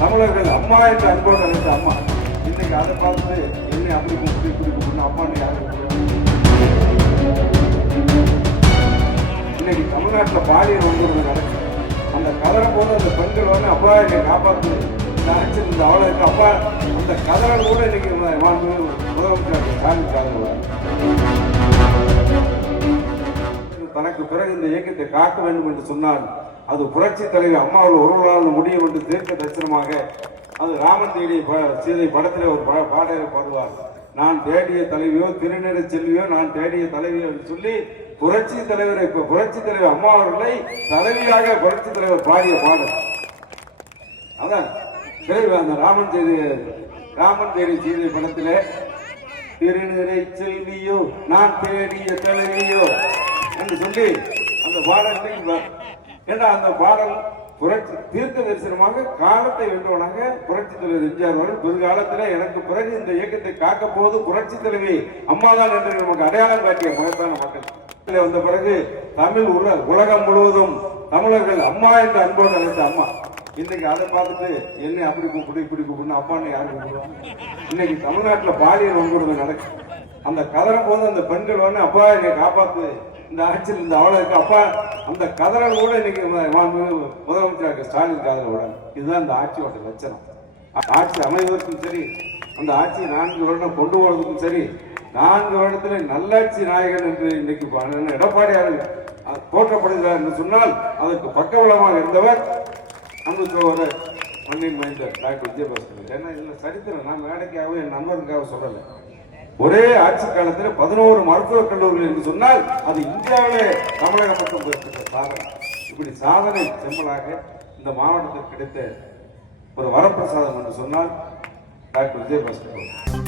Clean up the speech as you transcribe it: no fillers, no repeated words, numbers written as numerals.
தமிழர்கள் அம்மா என்று அன்போடு அழைத்த அம்மா இன்னைக்கு அதை பார்த்து என்னை அப்படி கூப்பிட்டு அம்மான்னு யாரும் இன்னைக்கு தமிழ்நாட்டில் பாலியல் வந்து நடக்குது. அந்த கதற போது அந்த பெண்கள் வந்து அப்பா என்னை காப்பாற்று இந்த அவளை இருக்கு அப்பா அந்த கதறல் கூட இன்னைக்கு முதலமைச்சர் ஸ்டாலின் காதல் தனக்கு பிறகு இந்த இயக்கத்தை காக்க வேண்டும் என்று சொன்னால் அது புரட்சி தலைவர் அம்மாவில் ஒருவரால் முடியும் என்று தீர்க்க தரிசனமாக அது ராமன் தேடிய சீதை படத்தில் ஒரு பாடலை பாடுவார். நான் தேடிய தலைவியோ திருநெறி செல்வியோ நான் தேடிய தலைவியோ என்று சொல்லி புரட்சி தலைவரை புரட்சி தலைவர் அம்மா அவர்களை தலைவியாக புரட்சி தலைவர் பாடிய பாடல். அதான் அந்த ராமன் தேடிய சீதை படத்திலே திருநெறி செல்வியோ நான் தேடிய தலைவியோ என்று சொல்லி அந்த பாடல் ஏன்னா அந்த பாடல் புரட்சி தீர்க்க தரிசனமாக காலத்தை வென்றவனாக புரட்சி தலைவர் எம்ஜிஆர் அவர்கள் பிற்காலத்தில் எனக்கு பிறகு இந்த இயக்கத்தை காக்க போது புரட்சி தலைவி அம்மாதான் என்று நமக்கு அடையாளம் காட்டிய மகத்தான மக்கள் வந்த பிறகு தமிழ் உலகம் முழுவதும் தமிழர்கள் அம்மா என்று அன்போடு அழைத்த அம்மா இன்னைக்கு அதை பார்த்துட்டு என்னை அப்படி கூப்பிட்டு அப்பான்னு யாரும் கூப்பிடுவாங்க. இன்னைக்கு தமிழ்நாட்டில் பாலியல் வன்கொடுமை நடக்குது. அந்த கதறும் போது அந்த பெண்கள் வந்து அப்பா என்னை காப்பாத்து இந்த ஆட்சியில் இந்த அவளை இருக்கு அப்பா அந்த கதறல் கூட இன்னைக்கு முதலமைச்சர் ஸ்டாலின் காதல் விட இதுதான் இந்த ஆட்சியோட லட்சணம். ஆட்சி அமைவதற்கும் சரி அந்த ஆட்சி 4 வருடம் கொண்டு போவதற்கும் சரி 4 வருடத்தில் நல்லாட்சி நாயகன் என்று இன்னைக்கு எடப்பாடியார் போற்றப்படுகிறார் என்று சொன்னால் அதற்கு பக்கபலமாக இருந்தவர் அன்பு மண்ணின் மைந்தர் டாக்டர் விஜயபாஸ்கர். ஏன்னா இதுல சரித்திரம் நான் மேடைக்காக என் நண்பருக்காக சொல்லலை. ஒரே ஆட்சி காலத்தில் 11 மருத்துவக் கல்லூரிகள் என்று சொன்னால் அது இந்தியாவிலே தமிழக மட்டும் சாதனை. இப்படி சாதனை செம்மலாக இந்த மாவட்டத்தில் கிடைத்த ஒரு வரப்பிரசாதம் என்று சொன்னால் டாக்டர் விஜயபாஸ்கர்.